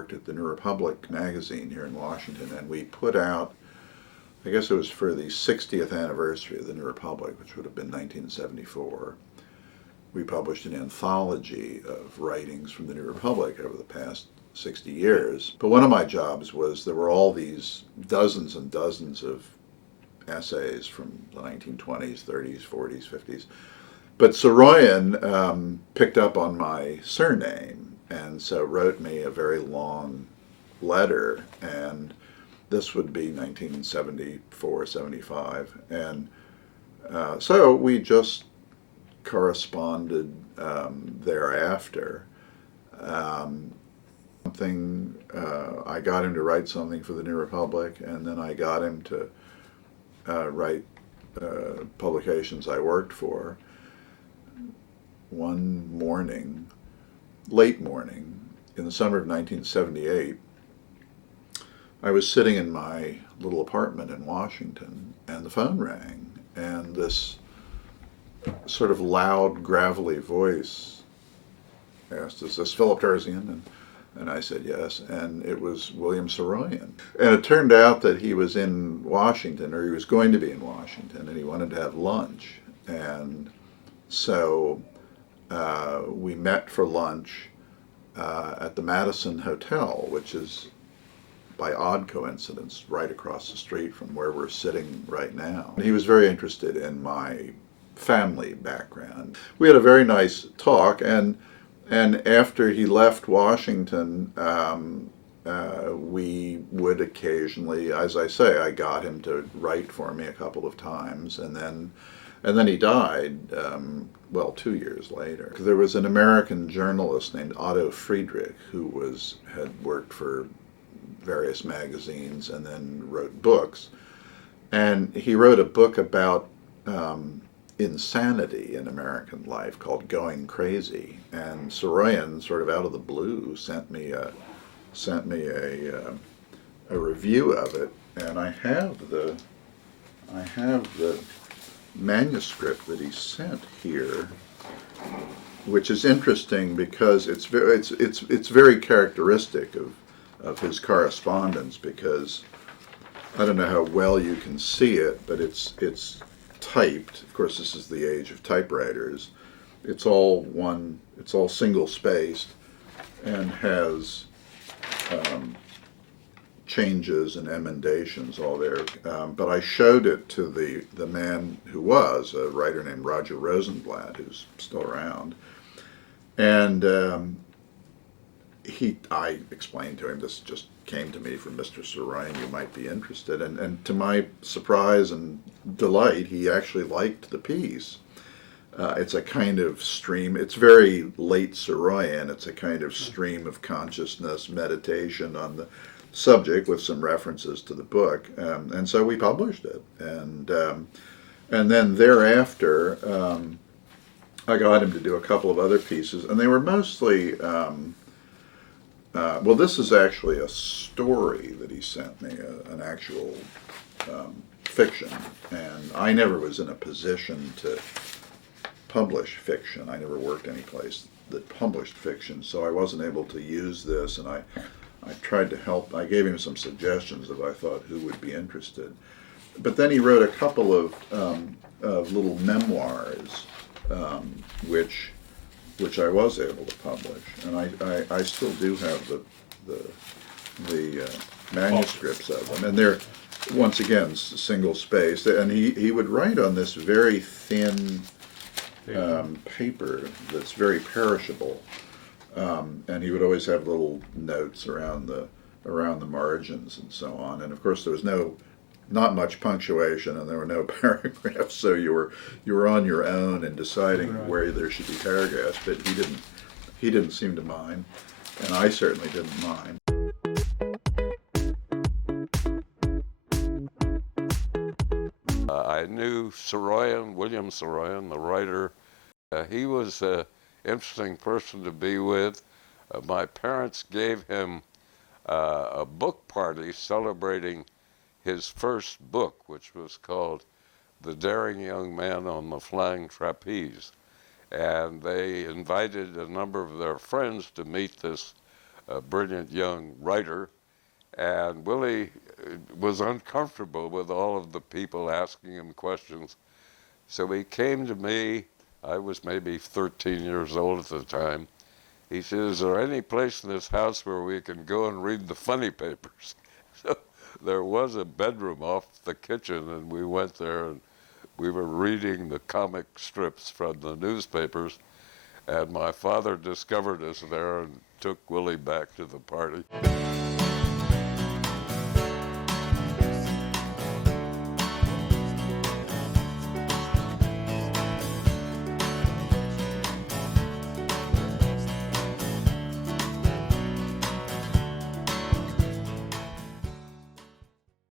worked at the New Republic magazine here in Washington, and we put out, I guess it was for the 60th anniversary of the New Republic, which would have been 1974. We published an anthology of writings from the New Republic over the past 60 years. But one of my jobs was there were all these dozens and dozens of essays from the 1920s, 30s, 40s, 50s. But Saroyan picked up on my surname and so wrote me a very long letter, and this would be 1974, 75. And so we just corresponded thereafter. I got him to write something for the New Republic, and then I got him to write publications I worked for. One morning, late morning, in the summer of 1978, I was sitting in my little apartment in Washington, and the phone rang, and this sort of loud, gravelly voice asked, "Is this Philip Terzian?" And I said yes, and it was William Saroyan. And it turned out that he was in Washington, or he was going to be in Washington, and he wanted to have lunch. And so we met for lunch at the Madison Hotel, which is, by odd coincidence, right across the street from where we're sitting right now. And he was very interested in my family background. We had a very nice talk, and after he left Washington, we would occasionally, as I say, I got him to write for me a couple of times, and then he died, 2 years later. There was an American journalist named Otto Friedrich who had worked for various magazines and then wrote books, and he wrote a book about insanity in American life called Going Crazy, and Saroyan, sort of out of the blue, sent me a review of it, and I have the manuscript that he sent here, which is interesting because it's very characteristic of his correspondence, because I don't know how well you can see it, but it's typed. Of course, this is the age of typewriters. It's all single spaced, and has changes and emendations all there. But I showed it to the man who was a writer named Roger Rosenblatt, who's still around, and I explained to him, this just came to me from Mr. Saroyan, you might be interested, and to my surprise and delight, he actually liked the piece. It's a kind of stream, it's very late Saroyan, it's a kind of stream of consciousness meditation on the subject with some references to the book, and so we published it, and then thereafter I got him to do a couple of other pieces, and they were mostly this is actually a story that he sent me, an actual fiction, and I never was in a position to publish fiction. I never worked any place that published fiction, so I wasn't able to use this, and I tried to help. I gave him some suggestions of I thought who would be interested. But then he wrote a couple of little memoirs, which I was able to publish, and I still do have the manuscripts of them, and they're once again single spaced, and he would write on this very thin paper that's very perishable, and he would always have little notes around the margins and so on, and of course there was not much punctuation, and there were no paragraphs, so you were on your own in deciding where there should be paragraphs. But he didn't seem to mind, and I certainly didn't mind. I knew Saroyan, William Saroyan, the writer. He was an interesting person to be with. My parents gave him a book party celebrating his first book, which was called The Daring Young Man on the Flying Trapeze. And they invited a number of their friends to meet this a brilliant young writer, and Willie was uncomfortable with all of the people asking him questions. So he came to me. I was maybe 13 years old at the time. He said, "Is there any place in this house where we can go and read the funny papers?" So there was a bedroom off the kitchen, and we went there, and we were reading the comic strips from the newspapers. And my father discovered us there and took Willie back to the party.